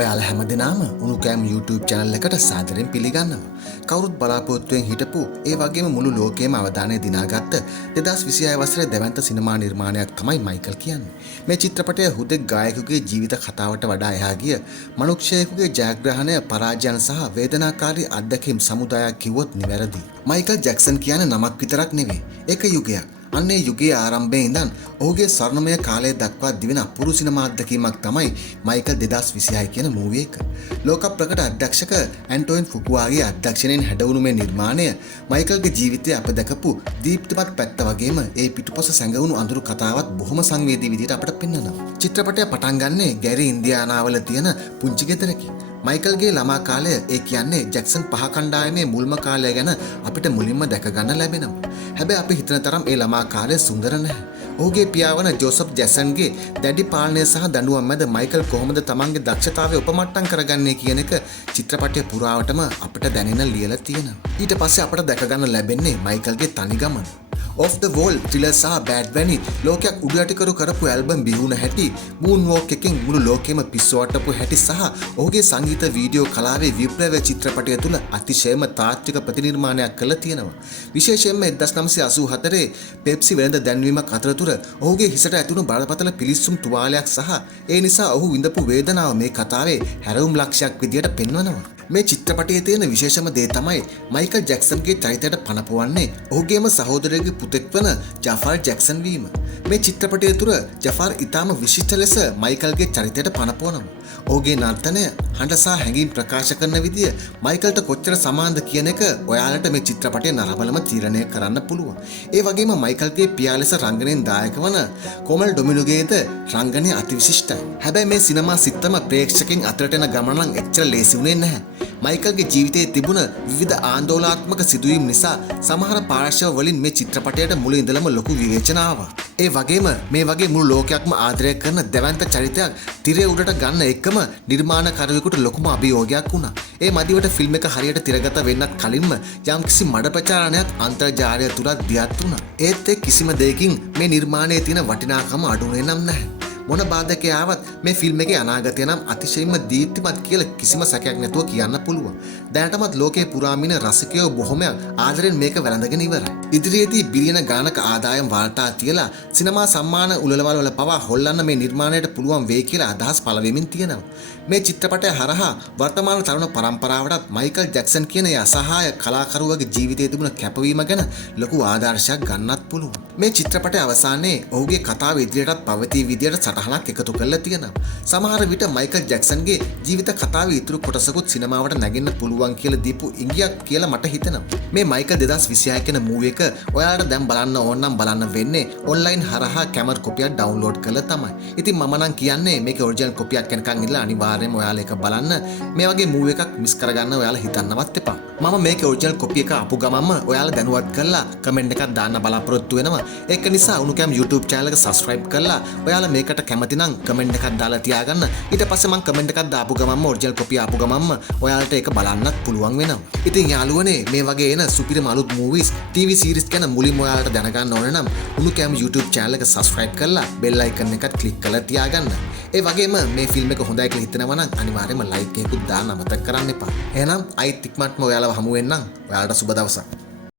ඔයාලා හැමදෙනාම උණුකෑම් YouTube channel එකට සාදරයෙන් පිළිගන්නවා. කවුරුත් බලාපොරොත්තුෙන් හිටපු ඒ වගේම මුළු ලෝකයේම අවධානය දිනාගත්ත 2026 වසරේ දැවැන්ත සිනමා නිර්මාණයක් තමයි මයිකල් කියන්නේ. මේ චිත්‍රපටය හුදෙක් ගායකයෙකුගේ ජීවිත කතාවට වඩා එහා ගිය මනුෂ්‍යයෙකුගේ ජයග්‍රහණය, පරාජයන් සහ වේදනාකාරී අත්දැකීම් සමුදායක් කිව්වොත් නිවැරදි. මයිකල් ජැක්සන් කියන්නේ නමක් විතරක් නෙවෙයි. ඒක යුගයක්. අන්නේ යුගයේ ආරම්භයේ ඉඳන් ඔහුගේ ස්වර්ණමය කාලය දක්වා දිවෙන අපුරු සිනමා අත්දැකීමක් තමයි මයිකල් 2026 කියන මූවි එක. ලෝක ප්‍රකට අධ්‍යක්ෂක ඇන්ටෝයින් ෆුකුවාගේ අධ්‍යක්ෂණයෙන් හැඩවුණු මේ නිර්මාණය මයිකල්ගේ ජීවිතය අප දැකපු දීප්තිමත් පැත්ත වගේම ඒ පිටුපස සැඟවුණු අඳුරු කතාවත් බොහොම සංවේදී විදිහට අපට පෙන්වනවා. චිත්‍රපටය පටන් ගන්නේ ගැරි ඉන්දියානාවල තියෙන පුංචි ගෙදරකින්. මයිකල්ගේ ළමා කාලය, ඒ කියන්නේ ජැක්සන් පහ කණ්ඩායමේ මුල්ම කාලය ගැන අපිට මුලින්ම දැක ගන්න ලැබෙනවා. හැබැයි අපි හිතන තරම් ඒ ළමා කාලය සුන්දර නැහැ. ඔහුගේ පියාවන ජෝසප් ජැක්සන්ගේ දැඩි පාලනය සහ දඬුවම් මැද මයිකල් කොහොමද තමන්ගේ දක්ෂතාවය උපමට්ටම් කරගන්නේ කියන එක චිත්‍රපටය පුරාවටම අපිට දැනෙන ලියලා තියෙනවා. ඊට පස්සේ අපට දැක ගන්න ලැබෙන්නේ මයිකල්ගේ තනි ගමන. Off the Wall, Thriller සහ Bad වැනි ලෝකයක් උඩයටිකරු කරපු ඇල්බම් බිහුණ හැටි, Moonwalk එකෙන් මුළු ලෝකෙම පිස්සුවටපු හැටි සහ ඔහුගේ සංගීත වීඩියෝ කලාවේ විප්ලවීය චිත්‍රපටය තුල අතිශයම තාත්වික ප්‍රතිනිර්මාණයක් කළා තියෙනවා. විශේෂයෙන්ම 1984 පෙප්සි වෙළඳ දැන්වීමක් අතරතුර ඔහුගේ හිසට ඇතුණු බලපතල පිලිස්සුම් තුවාලයක් සහ ඒ නිසා ඔහු විඳපු වේදනාව මේ කතාවේ හැරවුම් ලක්ෂයක් විදියට පෙන්වනවා. මේ චිත්‍රපටයේ තියෙන විශේෂම දේ තමයි මයිකල් ජැක්සන්ගේ චරිතයට පනපවන්නේ ඔහුගේම සහෝදරයෙකුගේ පුතෙක් වන ජෆාර් ජැක්සන් වීම. මේ චිත්‍රපටය තුර ජෆාර් ඉතාම විශිෂ්ට ලෙස මයිකල්ගේ චරිතයට පනපවනවා. ඔහුගේ නර්තනය, හඬ සහ හැඟීම් ප්‍රකාශ කරන විදිය මයිකල්ට කොච්චර සමානද කියන එක ඔයාලට මේ චිත්‍රපටය නරඹලම තීරණය කරන්න පුළුවන්. ඒ වගේම මයිකල්ගේ පියා ලෙස රංගනයෙන් දායක වන කොමල් ඩොමිනුගේද රංගනය අතිවිශිෂ්ටයි. හැබැයි මේ සිනමා සිත්තම ප්‍රේක්ෂකයන් අතරට එන ගමන නම් එච්චර ලේසි වුණේ නැහැ. මයිකල්ගේ ජීවිතයේ තිබුණ විවිධ ආందోලනාත්මක සිදුවීම් නිසා සමහර පාර්ශ්ව වලින් මේ චිත්‍රපටයට මුල ඉඳලම ලොකු විවේචන ආවා. ඒ වගේම මේ වගේ මුළු ලෝකයක්ම ආදරය කරන දැවැන්ත චරිතයක් තිරය උඩට ගන්න එකම නිර්මාණකරුවෙකුට ලොකුම අභියෝගයක් වුණා. ඒ මදිවට ෆිල්ම් එක හරියට තිරගත වෙන්නත් කලින්ම යම්කිසි මඩ ප්‍රචාරණයක් අන්තර්ජාලය තුලත් දියත් වුණා. ඒත් ඒ කිසිම දෙයකින් මේ නිර්මාණයේ තියෙන වටිනාකම අඩුුනේ නම් නැහැ. මොන බාධකයක් ආවත් මේ ෆිල්ම් එකේ අනාගතය නම් අතිශයින්ම දීප්තිමත් කියලා කිසිම සැකයක් නැතුව කියන්න පුළුවන්. දැනටමත් ලෝකේ පුරාම ඉන්න රසිකයෝ බොහොමයක් ආදරෙන් මේක වැළඳගෙන ඉවරයි. ඉදිරියේදී බිලියන ගාණක ආදායම් වාර්තා තියලා සිනමා සම්මාන උළෙලවල් වල පවා හොල්ලන්න මේ නිර්මාණයට පුළුවන් වෙයි කියලා අදහස් පළ වෙමින් තියෙනවා. මේ චිත්‍රපටය හරහා වර්තමාන තරුණ පරම්පරාවටත් මයිකල් ජැක්සන් කියන ඒ අසහාය කලාකරුවගේ ජීවිතයේ තිබුණ කැපවීම ගැන ලොකු ආදර්ශයක් ගන්නත් පුළුවන්. මේ චිත්‍රපටය අවසානයේ ඔහුගේ කතාව ඉදිරියටත් පවතී විදියට සටහනක් එකතු කරලා තියෙනවා. සමහර විට මයිකල් ජැක්සන්ගේ ජීවිත කතාවේ ඉතුරු කොටසකුත් සිනමාවට නැගෙන්න පුළුවන් කියලා දීපු ඉඟියක් කියලා මට හිතෙනවා. මේ මයිකල් 2026 කියන මූවි එක ඔයාලට දැන් බලන්න ඕන නම් බලන්න වෙන්නේ ඔන්ලයින් හරහා කැමරා කොපියක් ඩවුන්ලෝඩ් කරලා තමයි. ඉතින් මම නම් කියන්නේ මේකේ ඔරිජිනල් කොපියක් එනකන් ඉඳලා අනිවාර්යයෙන්ම ඔයාලා ඒක බලන්න. මේ වගේ මූවි එකක් මිස් කරගන්න ඔයාලා හිතන්නවත් එපා. මම මේකේ ඔරිජිනල් කොපි එක ආපු ගමන්ම ඔයාලා දැනුවත් කරලා කමෙන්ට් එකක් දාන්න බලාපොරොත්තු වෙනවා. ඒක නිසා උණුකෑම් YouTube channel එක subscribe කරලා ඔයාලා මේකට කැමති නම් කමෙන්ට් එකක් දාලා තියාගන්න. ඊට පස්සේ මම කමෙන්ට් එකක් දාපු ගමන්ම ඔරිජිනල් කොපිය ආපු ගමන්ම ඔයාලට ඒක බලන්නත් පුළුවන් වෙනවා. ඉතින් යාළුවනේ මේ වගේ එන සුපිරිම අලුත් movies, TV series ගැන මුලින්ම ඔයාලට දැනගන්න ඕන නම් උණුකෑම් YouTube channel එක subscribe කරලා bell icon එකත් click කරලා තියාගන්න. ඒ වගේම මේ ෆිල්ම් එක හොඳයි කියලා හිතනවා නම් අනිවාර්යයෙන්ම like එකකුත් දාන්න අමතක කරන්න එපා. එහෙනම් අයිත් ඉක්මනටම ඔයාලව හමු වෙන්නම්. ඔයාලට සුබ දවසක්.